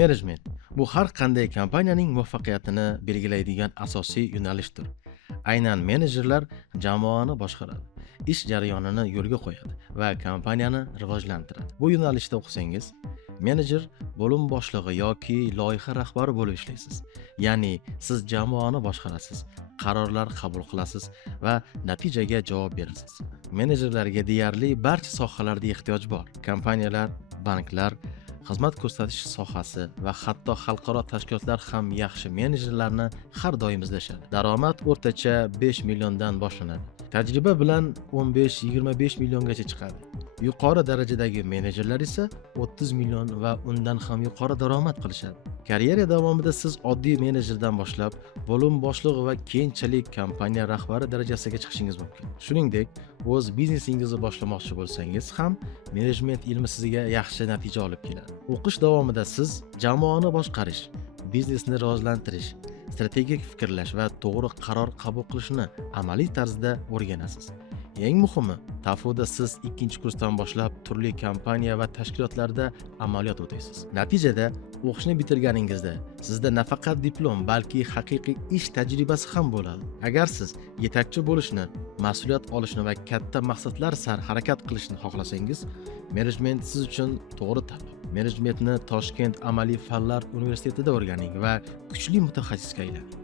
Menejment bu har qanday kompaniyaning muvaffaqiyatini belgilaydigan asosiy yo'nalishdir. Aynan menejerlar jamoani boshqaradi, ish jarayonini yo'lga qo'yadi va kompaniyani rivojlantiradi. Bu yo'nalishda o'qisangiz, menejer bo'lim boshlig'i yoki loyiha rahbari bo'lib ishlaysiz. Ya'ni siz jamoani boshqarasiz, qarorlar qabul qilasiz va natijaga javob berasiz. Menejerlarga deyarli barcha sohalarda ehtiyoj bor. Kompaniyalar, banklar, xizmat ko'rsatish sohasi va hatto xalqaro tashkilotlar ham yaxshi menejerlarni har doim izlashadi. Daromad o'rtacha 5 milliondan boshlanadi. Tajriba bilan 15-25 milliongacha chiqadi. Yuqori darajadagi menejerlar esa 30 million va undan ham yuqori daromad qilishadi. Karyera davomida siz oddiy menejerdan boshlab bo'lim boshlig'i va keyinchalik kompaniya rahbari darajasiga chiqishingiz mumkin. Shuningdek, o'z biznesingizni boshlamoqchi bo'lsangiz ham menejment ilmi sizga yaxshi natija olib keladi. O'qish davomida siz jamoani boshqarish, biznesni rivojlantirish, strategik fikrlash va to'g'ri qaror qabul qilishni amaliy tarzda o'rganasiz. Eng muhimi, TAFO'da siz 2-kursdan boshlab turli kompaniya va tashkilotlarda amaliyot o'taysiz. Natijada o'qishni bitirganingizda sizda nafaqat diplom, balki haqiqiy ish tajribasi ham bo'ladi. Agar siz yetakchi bo'lishni, mas'uliyat olishni va katta maqsadlar sari harakat qilishni xohlasangiz, menejment siz uchun to'g'ri tanlov. Menejmentni Toshkent amaliy fanlar universitetida o'rganing va kuchli mutaxassisga aylaning.